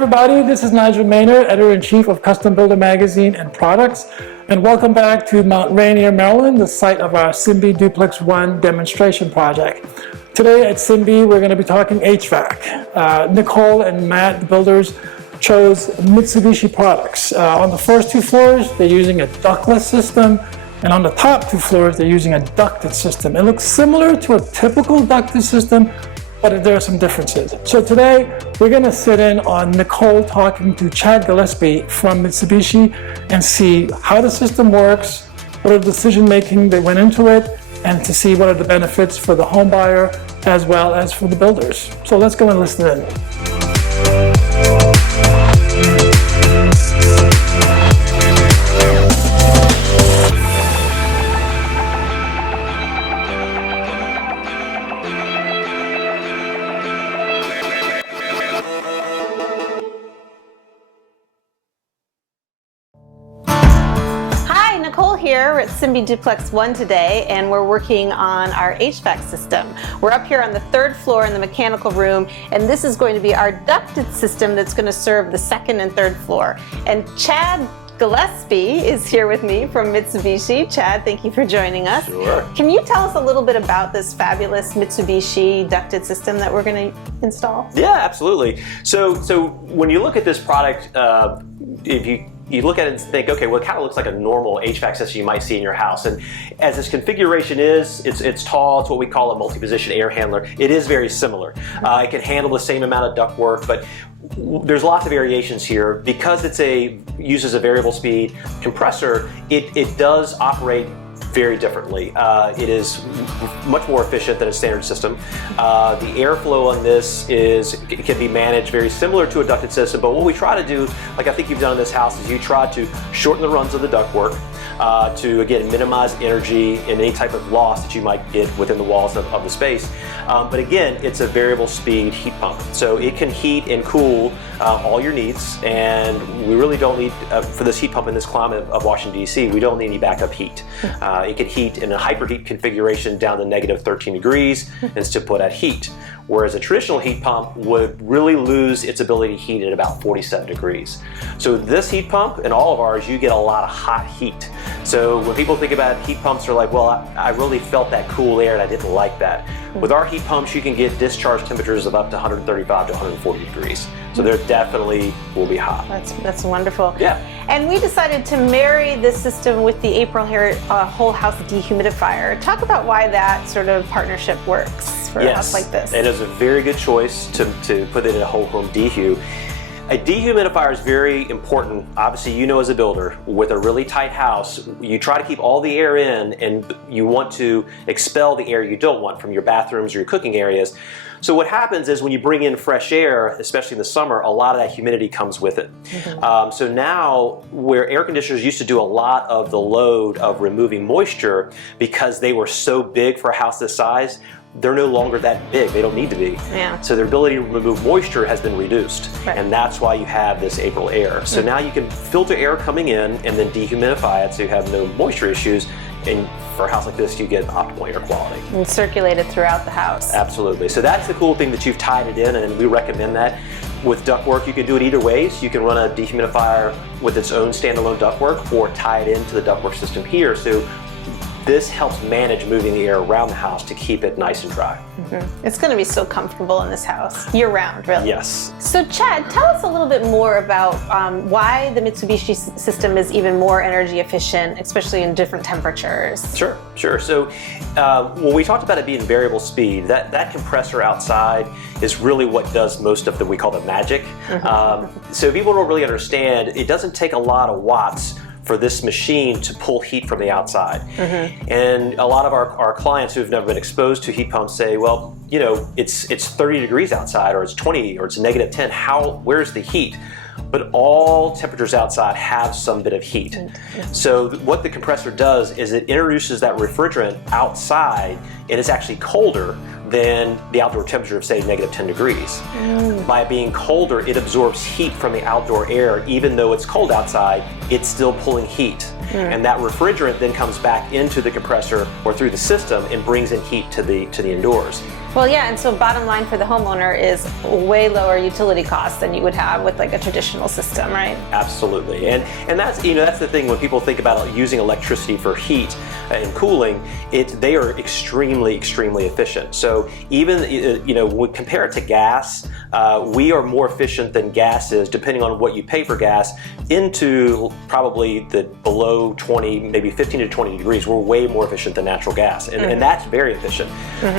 everybody, this is Mt Rainier, Editor-in-Chief of Custom Builder Magazine and Products, and welcome back to Mt Rainier, Maryland, the site of our SYMBI Duplex 1 demonstration project. Today at SYMBI, we're going to be talking HVAC. Nicole and Matt, the builders, chose Mitsubishi products. On the first two floors, they're using a ductless system, and on the top two floors, they're using a ducted system. It looks similar to a typical ducted system, but there are some differences. So today, we're gonna sit in on Nicole talking to Chad Gillespie from Mitsubishi and see how the system works, what are the decision-making that went into it, and to see what are the benefits for the home buyer as well as for the builders. So let's go and listen in. Nicole here. We're at SYMBI Duplex 1 today, and we're working on our HVAC system. We're up here on the third floor in the mechanical room, and this is going to be our ducted system that's going to serve the second and third floor. And Chad Gillespie is here with me from Mitsubishi. Chad, thank you for joining us. Sure. Can you tell us a little bit about this fabulous Mitsubishi ducted system that we're going to install? Yeah, absolutely. So when you look at this product, if you look at it and think, okay, well, it kind of looks like a normal HVAC system you might see in your house. And as this configuration is, it's tall, it's what we call a multi-position air handler. It is very similar. It can handle the same amount of ductwork, but there's lots of variations here. Because uses a variable speed compressor, it does operate very differently. It is much more efficient than a standard system. The airflow on this can be managed very similar to a ducted system, but what we try to do, like I think you've done in this house, is you try to shorten the runs of the ductwork to, again, minimize energy and any type of loss that you might get within the walls of the space. But again, it's a variable speed heat pump. So it can heat and cool all your needs, and we really don't need, for this heat pump in this climate of Washington, D.C., we don't need any backup heat. It can heat in a hyperheat configuration down to negative 13 degrees and still put out heat. Whereas a traditional heat pump would really lose its ability to heat at about 47 degrees. So this heat pump and all of ours, you get a lot of hot heat. So when people think about heat pumps, they're like, well, I really felt that cool air and I didn't like that. With our heat pumps, you can get discharge temperatures of up to 135 to 140 degrees. So they definitely will be hot. That's wonderful. Yeah. And we decided to marry this system with the April Hair Whole House Dehumidifier. Talk about why that sort of partnership works for a house like this. It is a very good choice to put it in a whole home dehu. A dehumidifier is very important. Obviously, you know, as a builder, with a really tight house, you try to keep all the air in, and you want to expel the air you don't want from your bathrooms or your cooking areas. So what happens is when you bring in fresh air, especially in the summer, a lot of that humidity comes with it. So now, where air conditioners used to do a lot of the load of removing moisture because they were so big for a house this size, they're no longer that big. They don't need to be. Yeah. So their ability to remove moisture has been reduced. Right. And that's why you have this April air. So now you can filter air coming in and then dehumidify it so you have no moisture issues. And for a house like this, you get optimal air quality. And circulate it throughout the house. Absolutely. So that's the cool thing, that you've tied it in, and we recommend that. With ductwork, you can do it either way. So you can run a dehumidifier with its own standalone ductwork or tie it into the ductwork system here. So this helps manage moving the air around the house to keep it nice and dry. It's going to be so comfortable in this house, year-round, really. Yes. So Chad, tell us a little bit more about why the Mitsubishi system is even more energy efficient, especially in different temperatures. Sure. So when we talked about it being variable speed, that compressor outside is really what does most of we call the magic. So people don't really understand, it doesn't take a lot of watts for this machine to pull heat from the outside. And a lot of our clients who have never been exposed to heat pumps say, well, you know, it's 30 degrees outside, or it's 20, or it's negative 10. Where's the heat? But all temperatures outside have some bit of heat. So what the compressor does is it introduces that refrigerant outside, and it's actually colder than the outdoor temperature of, say, negative 10 degrees. By being colder, it absorbs heat from the outdoor air. Even though it's cold outside, it's still pulling heat. And that refrigerant then comes back into the compressor or through the system and brings in heat to the indoors. Well, yeah, and so bottom line for the homeowner is way lower utility costs than you would have with like a traditional system, right? Absolutely, and that's that's the thing when people think about using electricity for heat and cooling, they are extremely efficient. So even when we compare it to gas, we are more efficient than gas is, depending on what you pay for gas, into probably the below 20, maybe 15 to 20 degrees. We're way more efficient than natural gas, and that's very efficient.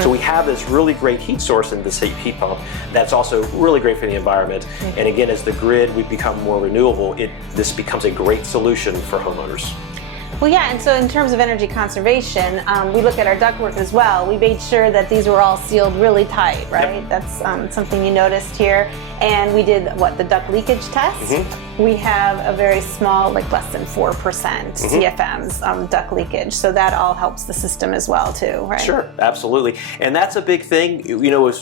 So we have this really great heat source in this heat pump that's also really great for the environment. And again, as the grid we become more renewable, this becomes a great solution for homeowners. Well, yeah, and so in terms of energy conservation, we look at our ductwork as well. We made sure that these were all sealed really tight, right? Yep. That's something you noticed here. And we did, the duct leakage test. We have a very small, like less than 4% CFMs duct leakage. So that all helps the system as well too, right? Sure, absolutely. And that's a big thing.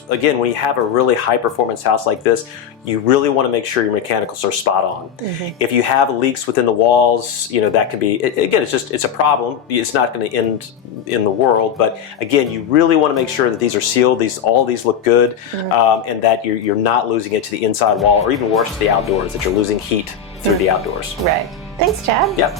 Again, when you have a really high performance house like this, you really want to make sure your mechanicals are spot on. If you have leaks within the walls, that can be, again, it's a problem. It's not going to end in the world, but again, you really want to make sure that these are sealed, all these look good, and that you're not losing it to the inside wall, or even worse, to the outdoors, that you're losing heat through the outdoors. Right. Thanks, Chad. Yep.